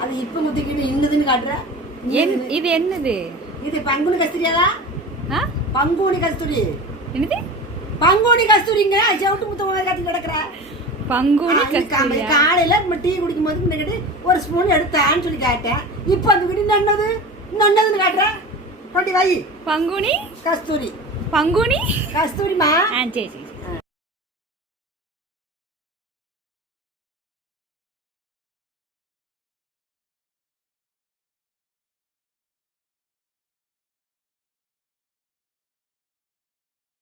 அது இப்ப முத்திக்கிட்டு இன்னதுன்னு காட்டுற. இது என்னது? இது பங்குனி கஸ்தூரியாடா. பங்குனி கஸ்தூரி. என்னது? பங்குனி கஸ்தூரிங்க. செவுட்டு முத்த மாதிரி காட்டி கிடக்குற. பங்குனி கஸ்தூரி. காலையில டீ குடிக்கும் போது முன்னாடி ஒரு ஸ்பூன் எடுத்தான்னு சொல்லி கேட்டேன். இப்ப அந்த கிட்ட நன்னதுன்னு காட்டுற. கொண்டு வை. பங்குனி கஸ்தூரி. பங்குனி கஸ்தூரிமா. சரி.